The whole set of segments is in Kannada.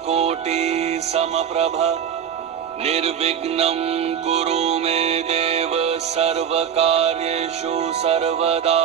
सूर्यकोटि समप्रभ निर्विघ्नं कुरु मे देव सर्वकार्येषु सर्वदा।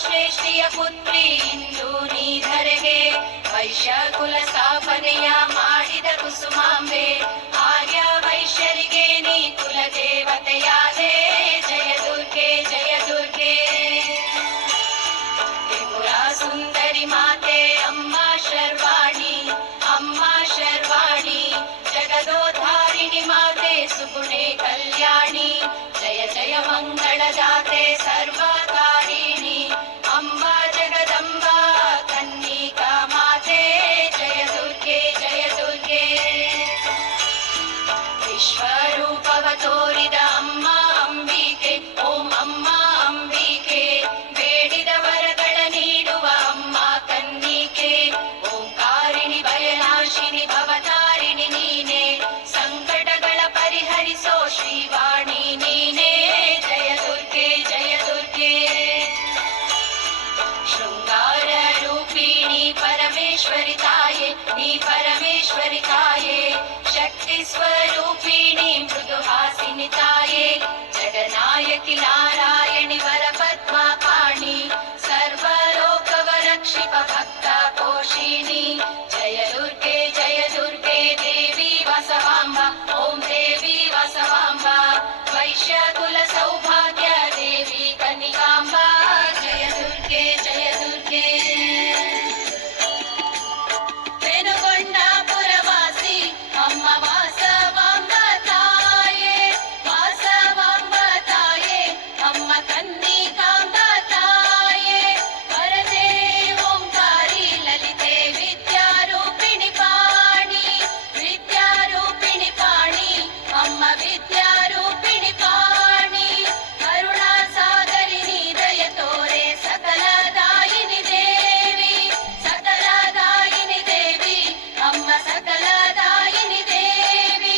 ಶ್ರೇಷ್ಠಿಯ ಪುತ್ರಿ ಇಂದು ನೀಧರೆಗೆ ವೈಶ್ಯ ಕುಲ ಸ್ಥಾಪನೆಯ ಮಾಡಿದ ಕುಸುಮಾಂಬೆ ಆರ್ಯ ವೈಶ್ಯರಿಗೆ ನೀ ಕುಲ ದೇವತೆಯಾದೆ ಜಯ ದುರ್ಗೆ ಜಯ ದುರ್ಗೆ ತ್ರಿಪುರ ಸುಂದರಿ ಮಾತೆ ಅಮ್ಮ ಶರ್ವಾಣಿ ಜಗದೋದ್ಧಾರಿಣಿ ಮಾತೆ ಸುಗುಣೆ ಕಲ್ಯಾಣಿ ಜಯ ಜಯ ಮಂಗಳದಾತೆ ಸರ್ವಕಾರಿಣಿ ಅಂಬಾ ಜಗದಂಬಾ ಕನ್ನಿಕಾ ಮಾತೆ ಜಯ ದುರ್ಗೆ ಜಯ ದುರ್ಗೆ ವಿಶ್ವರೂಪವ ತೋರಿದ ಅಮ್ಮ ಅಂಬಿಕೆ ಓಂ ಅಮ್ಮ ಅಂಬಿಕೆ ಬೇಡಿದ ವರಗಳ ನೀಡುವ ಅಮ್ಮ ಕನ್ನಿಕೆ ಓಂಕಾರಿಣಿ ಭಯನಾಶಿನಿ ಭವತಾರಿಣಿ ನೀನೆ ಸಂಕಟಗಳ ಪರಿಹರಿಸೋ ಶ್ರೀವಾಣಿ ನೀನೆ ಜಯ ದುರ್ಗೆ ಜಯ ದುರ್ಗೆ ಶೃಂಗಾರ ರೂಪಿಣಿ ಪರಮೇಶ್ವರಿ ತಾಯೇ ನೀ ಪರಮೇಶ್ವರಿ ತಾಯೇ ಶಕ್ತಿ ಸ್ವರೂಪಿಣಿ ಮೃದುಹಾಸಿನಿ ತಾಯೇ ಜಗನಾಯಕಿ ನಾರಾಯಣಿ ವರ ಪದ್ಮಪಾಣಿ ಸರ್ವಲೋಕವ ರಕ್ಷಿಪ ಭಕ್ತ ಪೋಷಿಣಿ ಜಯ ದುರ್ಗೆ ದೇವಿ ವಾಸವಾಂಬ ಓಂ ದೇವಿ ವಾಸವಾಂಬ ವೈಶ್ಯ ಕುಲ ಸೌಭಾಗ್ಯ ದೇವಿ ಕನಿಕಾಂಬ ಜಯ ದುರ್ಗೆ ಜಯ ದುರ್ಗೆ ಪುರವಾಸಿ ಅಮ್ಮ ವಾಸವಾಂಬ ತಾಯೇ ಅಮ್ಮ ಕನ್ನಿಕಾಂಬ ತಾಯೇ ವರದೆ ಓಂಕಾರಿ ಲಲಿತೆ ವಿದ್ಯಾರೂಪಿಣಿ ಪಾಣಿ ಅಮ್ಮ ವಿದ್ಯಾರೂಪಿಣಿ ಪಾಣಿ ಕರುಣಾ ಸಾಗರಿಣಿ ದಯ ತೋರೆ ಸಕಲದಾಯಿನಿ ದೇವಿ ಅಮ್ಮ ಸಕಲದಾಯಿನಿ ದೇವಿ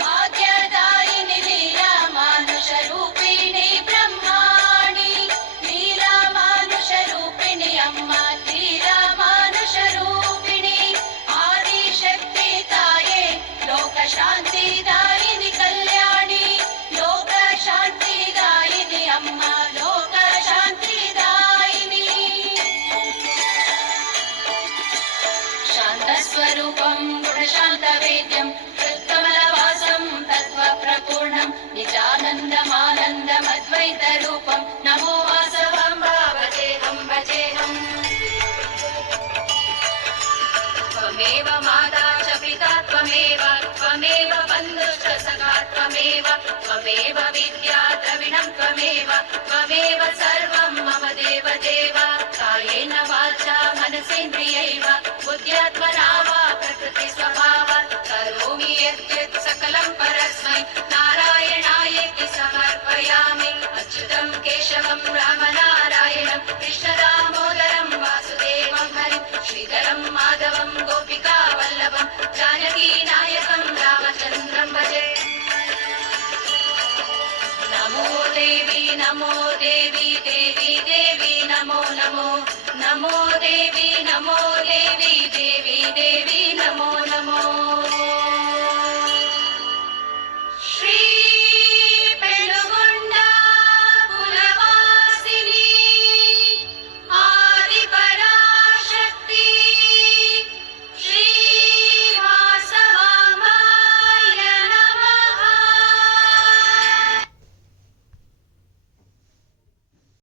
ಭಾಗ್ಯದಾಯಿನಿ ಲೀಲಾ ಮಾನುಷ ರೂಪಿಣಿ ಬ್ರಹ್ಮಾಣಿ ಲೀಲಾ ಮಾನುಷ ರೂಪಿಣಿ ಅಮ್ಮ ಲೀಲಾ ಮಾನುಷ ರೂಪಿಣಿ ಆದಿಶಕ್ತಿ ತಾಯೇ ಲೋಕ ಶಾಂತಿದಾಯಿನಿ ಕಲ್ಯಾಣಿ ಲೋಕ ಶಾಂತಿದಾಯಿನಿ ಅಮ್ಮ ಲೋಕ ಶಾಂತಿದಾಯಿನಿ ಶಾಂತಸ್ವರೂಪಂ ಗುಣಶಾಂತವೇದ್ಯಂ ಹೃತ್ಕಮಲವಾಸಂ ತತ್ವಪ್ರಪೂರ್ಣಂ ನಿಜಾನಂದಮಾನಂದಮದ್ವೈತರೂಪಂ ನಮೋ ವಾಸವಾಂಬಾ ಭಜೇಹಂ ಭಜೇಹಂ त्वमेव माता च पिता त्वमेव बन्धुश्च सखा त्वमेव विद्या द्रविणं त्वमेव सर्वं मम देव कायेन वाचा मनसेन्द्रियैव बुद्ध्यात्मना वा प्रकृतिस्वभावात् करोमि यद्यत् सकलं परस्मै नारायणायेति समर्पयामि अच्युतं केशवं रामनारायणं कृष्णदामोदरं वासुदेवं हरिं श्रीधरं माधवं गोपिका वल्लभं जानकी नायकं रामचन्द्रं भजे नमो देवी देवी नमो नमो देवी नमो देवी नमो नमो